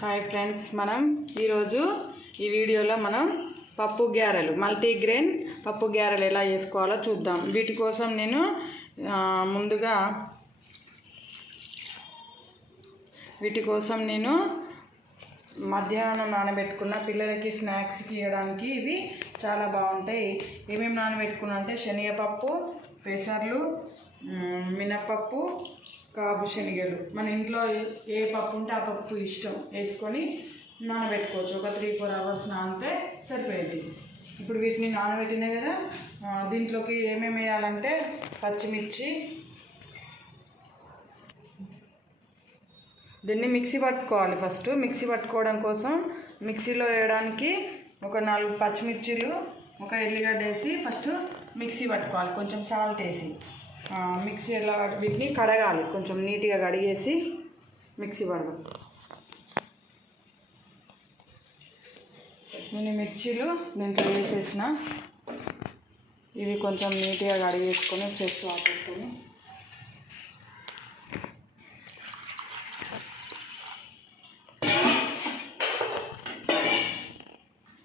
Hi friends మనం ఈరోజు ఈ వీడియోలో మనం పప్పు గ్యారెలు మల్టీగ్రెయిన్ పప్పు గ్యారెలు ఎలా వేసుకోవాలో చూద్దాం. వీటి కోసం నేను ముందుగా వీటి కోసం నేను మధ్యాహ్నం నానబెట్టుకున్న పిల్లలకి స్నాక్స్కి ఇవ్వడానికి ఇవి చాలా బాగుంటాయి. ఏమేమి నానబెట్టుకున్నా అంటే శనగపప్పు పెసర్లు మినపప్పు కాబు శనగలు మన ఇంట్లో ఏ- ఏ పప్పు ఉంటే ఆ పప్పు ఇష్టం వేసుకొని నానబెట్టుకోవచ్చు. ఒక త్రీ ఫోర్ అవర్స్ నానితే సరిపోయింది. ఇప్పుడు వీటిని నానబెట్టినాయి కదా దీంట్లోకి ఏమేమి వేయాలంటే పచ్చిమిర్చి దీన్ని మిక్సీ పట్టుకోవాలి ఫస్ట్. మిక్సీ పట్టుకోవడం కోసం మిక్సీలో వేయడానికి ఒక నాలుగు పచ్చిమిర్చీలు ఒక ఎల్లిగడ్డ వేసి ఫస్ట్ మిక్సీ పట్టుకోవాలి. కొంచెం సాల్ట్ వేసి. మిక్సీలో మిక్సీ ఎలా వీటిని కడగాలి. కొంచెం నీట్గా కడిగేసి మిక్సీ పడదాం. నేను మిర్చీలు దీంట్లో వేసేసిన ఇవి కొంచెం నీట్గా కడిగేసుకొని ఫ్రెష్ వాటర్తోని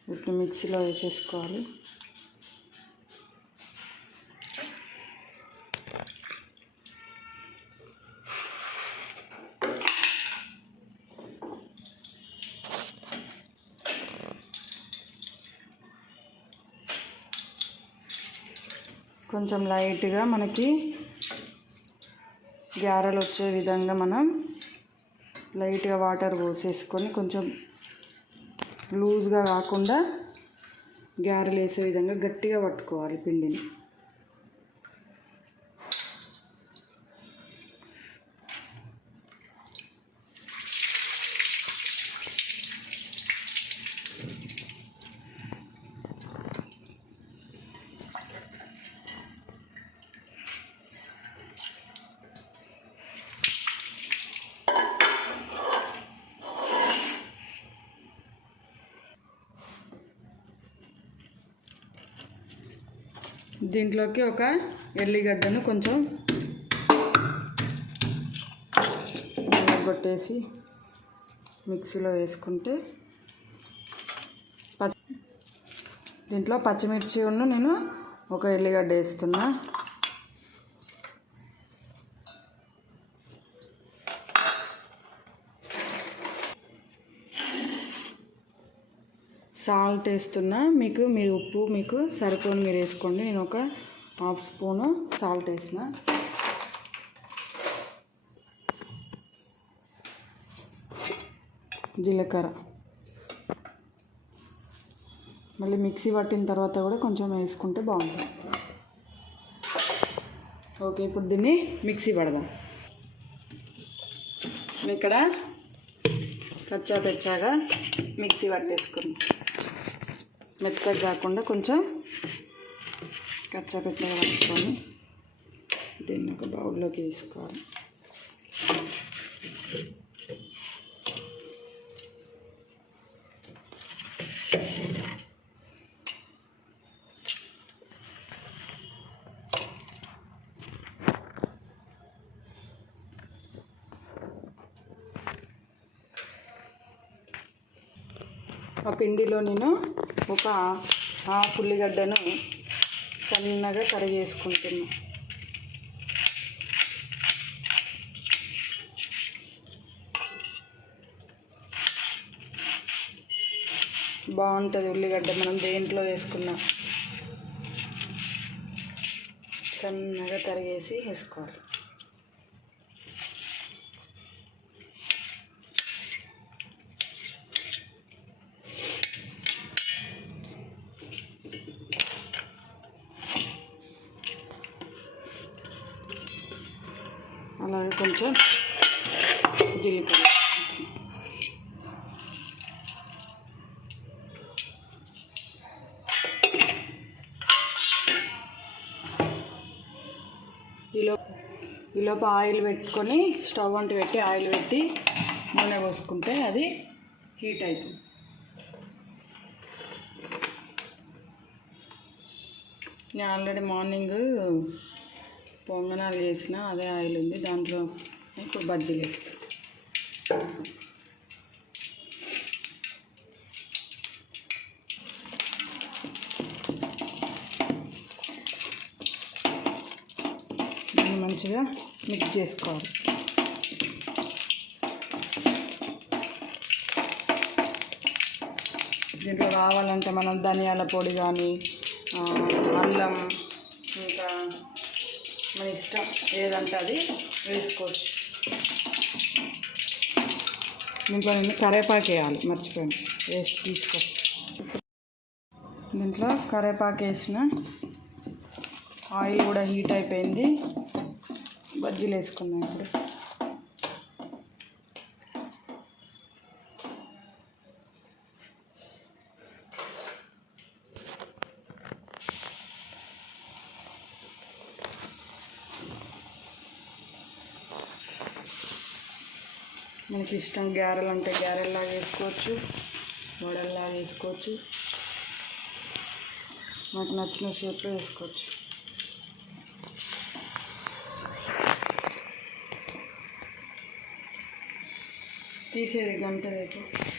వీటిని మిక్సీలో వేసేసుకోవాలి. కొంచెం లైట్గా మనకి గ్యారెలు వచ్చే విధంగా మనం లైట్గా వాటర్ పోసేసుకొని కొంచెం లూజ్గా కాకుండా గారెలు వేసే విధంగా గట్టిగా పట్టుకోవాలి పిండిని. దీంట్లోకి ఒక ఎల్లిగడ్డను కొంచెం కొట్టేసి మిక్సీలో వేసుకుంటే ప దీంట్లో పచ్చిమిర్చి ఉన్న నేను ఒక ఎల్లిగడ్డ వేస్తున్నా. సాల్ట్ వేస్తున్నా మీకు మీ ఉప్పు మీకు సరిపోని మీరు వేసుకోండి. నేను ఒక హాఫ్ స్పూను సాల్ట్ వేసిన జీలకర్ర. మళ్ళీ మిక్సీ పట్టిన తర్వాత కూడా కొంచెం వేసుకుంటే బాగుంటుంది. ఓకే ఇప్పుడు దీన్ని మిక్సీ పడదాం. ఇక్కడ కచ్చా పెచ్చాగా మిక్సీ పట్టేసుకుందాం మెత్తగా కాకుండా కొంచెం కచ్చాపెట్టగా పట్టుకొని దీన్ని ఒక బౌల్లోకి వేసుకోవాలి. ఆ పిండిలో నేను ఒక హాఫ్ ఉల్లిగడ్డను సన్నగా కరిగేసుకుంటున్నా బాగుంటుంది ఉల్లిగడ్డ మనం దేంట్లో వేసుకున్నాం. సన్నగా తరిగేసి వేసుకోవాలి. అలాగే కొంచెం జీలకర్ర. ఈలో ఈలోపు ఆయిల్ పెట్టుకొని స్టవ్ వంటి పెట్టి ఆయిల్ పెట్టి నూనె పోసుకుంటే అది హీట్ అవుతుంది నేను ఆల్రెడీ మార్నింగ్ పొంగనాలు చేసిన అదే ఆయిల్ ఉంది. దాంట్లో ఇప్పుడు బజ్జీలు వేస్తాం. దాన్ని మంచిగా మిక్స్ చేసుకోవాలి. దీంట్లో కావాలంటే మనం ధనియాల పొడి కానీ అల్లం మన ఇష్టం ఏదంటే అది వేసుకోవచ్చు. దీంట్లో నేను కరేపాకు వేయాలి మర్చిపోయాను. వేసి తీసుకొస్తా. దీంట్లో కరేపాకు వేసిన ఆయిల్ కూడా హీట్ అయిపోయింది. బజ్జీలు వేసుకున్నాను ఇప్పుడు. మనకి ఇష్టం గారెలు అంటే గారెల్లాగా వేసుకోవచ్చు వడల్లా వేసుకోవచ్చు. మనకు నచ్చిన షేప్లో వేసుకోవచ్చు. తీసేది గంట రేపు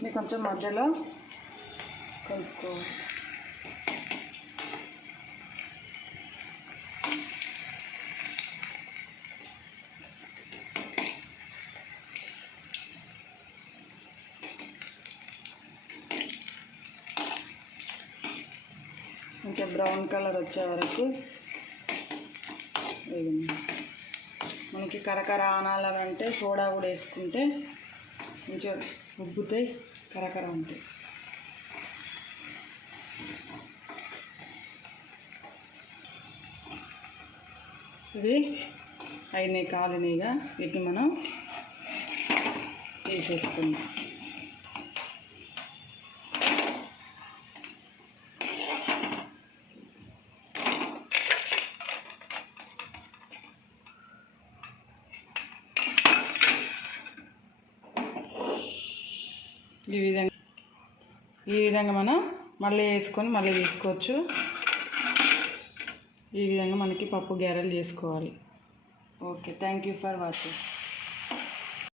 వీటిని కొంచెం మధ్యలో కలుపుకోవాలి కొంచెం బ్రౌన్ కలర్ వచ్చే వరకు మనకి కరకర ఆనాలంటే సోడా కూడా వేసుకుంటే కొంచెం ఉబ్బుతాయి కరకర ఉంటాయి. ఇవి అయినాయి కాలినాయిగా వీటిని మనం తీసేసుకుందాం. ఈ విధంగా ఈ విధంగా మనం మళ్ళీ వేసుకొని మళ్ళీ తీసుకోవచ్చు. ఈ విధంగా మనకి పప్పు గ్యారెలు చేసుకోవాలి. Okay thank you for watching.